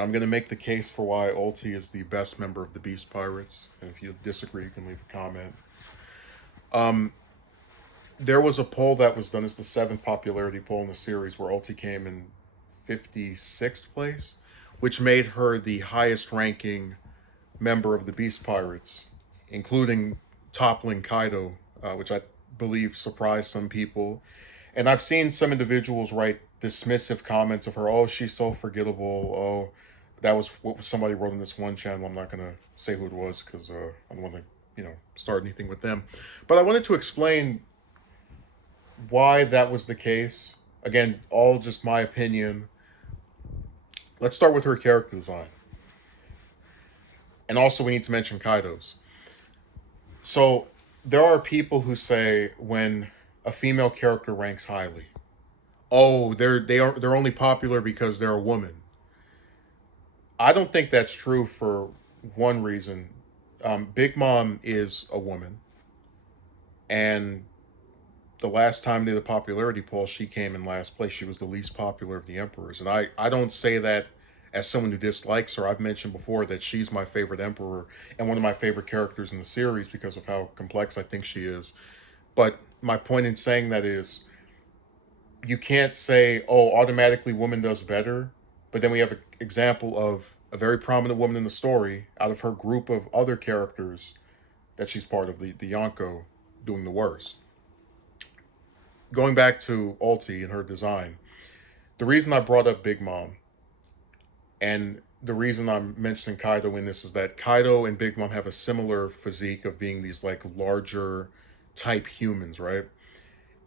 I'm going to make the case for why Ulti is the best member of the Beast Pirates. And if you disagree, you can leave a comment. Um, there was a poll that was done as the seventh popularity poll in the series where Ulti came in 56th place, which made her the highest ranking member of the Beast Pirates, including toppling Kaido, which I believe surprised some people. And I've seen some individuals write dismissive comments of her. Oh, she's so forgettable. Oh, that was what somebody wrote on this one channel. I'm not gonna say who it was because I don't want to, start anything with them. But I wanted to explain why that was the case. Again, all just my opinion. Let's start with her character design, and also we need to mention Kaido's. So there are people who say when a female character ranks highly, oh, they're only popular because they're a woman. I don't think that's true for one reason. Big Mom is a woman, and the last time they did a popularity poll, she came in last place. She was the least popular of the emperors, and I don't say that as someone who dislikes her. I've mentioned before that she's my favorite emperor and one of my favorite characters in the series because of how complex I think she is. But my point in saying that is you can't say, oh, automatically woman does better. But then we have an example of a very prominent woman in the story out of her group of other characters that she's part of, the Yonko, doing the worst. Going back to Ulti and her design, the reason I brought up Big Mom and the reason I'm mentioning Kaido in this is that Kaido and Big Mom have a similar physique of being these like larger type humans, right?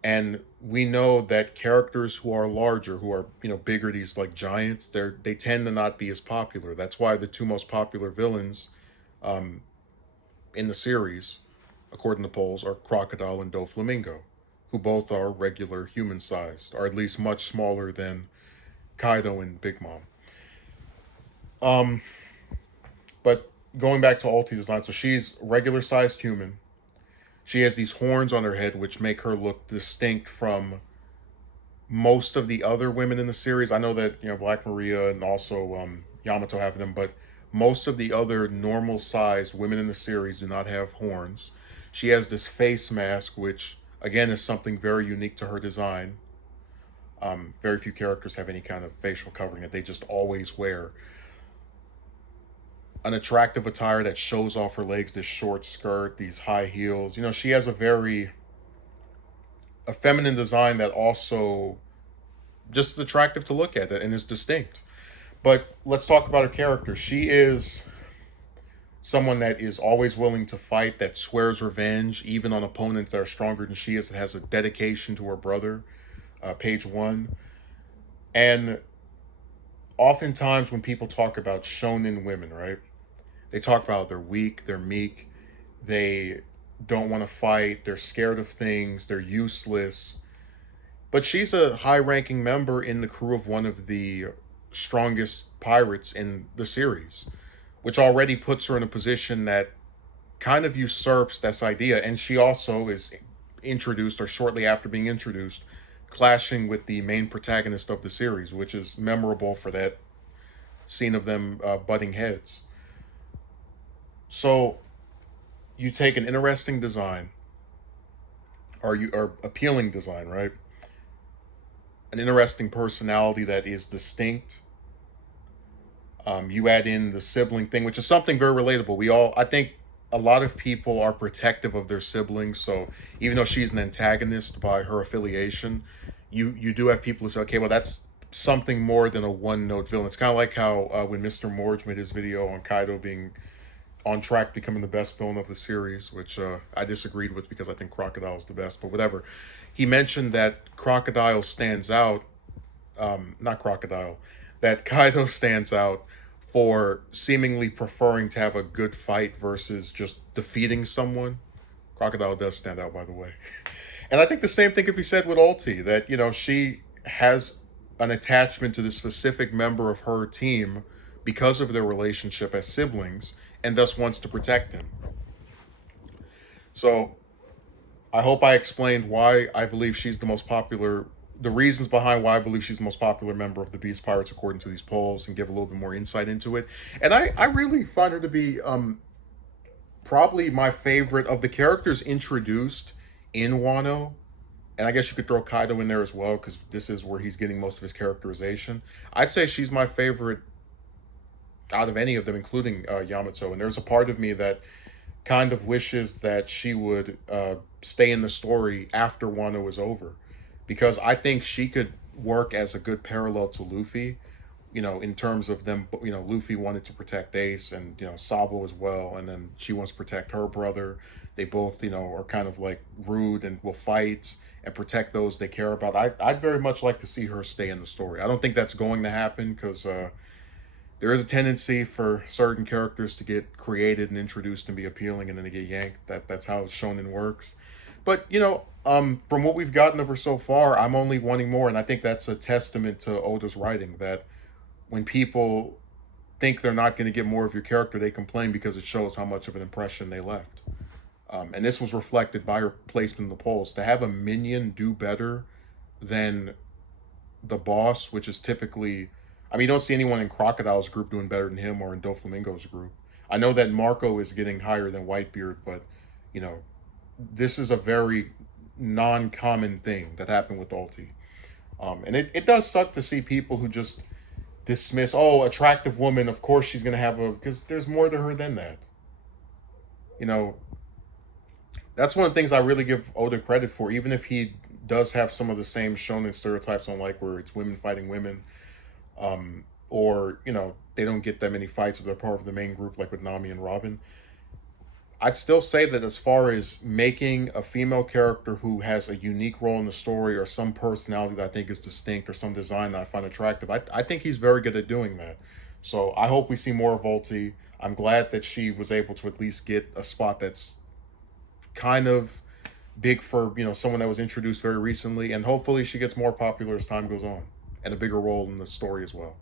And we know that characters who are larger, who are bigger, these like giants, they tend to not be as popular. That's why the two most popular villains um, in the series, according to polls, are Crocodile and Doflamingo, who both are regular human sized, or at least much smaller than Kaido and Big Mom. Um, but going back to Ulti's design, so she's regular sized human. She has these horns on her head, which make her look distinct from most of the other women in the series. I know that Black Maria and also Yamato have them, but most of the other normal sized women in the series do not have horns. She has this face mask, which again is something very unique to her design. Very few characters have any kind of facial covering that they just always wear. An attractive attire that shows off her legs, this short skirt, these high heels. She has a feminine design that also just attractive to look at and is distinct. But let's talk about her character. She is someone that is always willing to fight, that swears revenge, even on opponents that are stronger than she is, that has a dedication to her brother, page one. And oftentimes when people talk about shonen women, right, they talk about they're weak, they're meek, they don't want to fight, they're scared of things, they're useless. But she's a high ranking member in the crew of one of the strongest pirates in the series, which already puts her in a position that kind of usurps this idea. And she also is introduced, or shortly after being introduced, clashing with the main protagonist of the series, which is memorable for that scene of them butting heads. So you take an interesting design, or appealing design, right? An interesting personality that is distinct. You add in the sibling thing, which is something very relatable. I think a lot of people are protective of their siblings. So even though she's an antagonist by her affiliation, you do have people who say, okay, well, that's something more than a one note villain. It's kind of like how when Mr. Morge made his video on Kaido being on track becoming the best villain of the series, which I disagreed with because I think Crocodile is the best, but whatever. He mentioned that Crocodile stands out, not Crocodile, that Kaido stands out for seemingly preferring to have a good fight versus just defeating someone. Crocodile does stand out, by the way. And I think the same thing could be said with Ulti, that, she has an attachment to this specific member of her team because of their relationship as siblings, and thus wants to protect him. So I hope I explained why I believe she's the most popular the reasons behind why I believe she's the most popular member of the Beast Pirates according to these polls and give a little bit more insight into it. And I really find her to be probably my favorite of the characters introduced in Wano. And I guess you could throw Kaido in there as well because this is where he's getting most of his characterization. I'd say she's my favorite out of any of them, including Yamato. And there's a part of me that kind of wishes that she would stay in the story after Wano is over, because I think she could work as a good parallel to Luffy. You know, in terms of them, you know, Luffy wanted to protect Ace and, you know, Sabo as well, and then she wants to protect her brother. They both, you know, are kind of like rude and will fight and protect those they care about. I'd very much like to see her stay in the story. I don't think that's going to happen because there is a tendency for certain characters to get created and introduced and be appealing and then they get yanked. That's how shonen works. But you know, from what we've gotten of her so far, I'm only wanting more, and I think that's a testament to Oda's writing. That when people think they're not going to get more of your character, they complain because it shows how much of an impression they left. And this was reflected by her placement in the polls. To have a minion do better than the boss, which is typically, I mean, you don't see anyone in Crocodile's group doing better than him or in Doflamingo's group. I know that Marco is getting higher than Whitebeard, but you know, this is a very non-common thing that happened with Ulti. And it does suck to see people who just dismiss, oh, attractive woman, of course she's gonna have a, because there's more to her than that. You know, that's one of the things I really give Oda credit for, even if he does have some of the same shonen stereotypes on, like where it's women fighting women, or you know they don't get that many fights if they're part of the main group, like with Nami and Robin. I'd still say that as far as making a female character who has a unique role in the story or some personality that I think is distinct or some design that I find attractive, I think he's very good at doing that. So I hope we see more of Volti. I'm glad that she was able to at least get a spot that's kind of big for, you know, someone that was introduced very recently, and hopefully she gets more popular as time goes on and a bigger role in the story as well.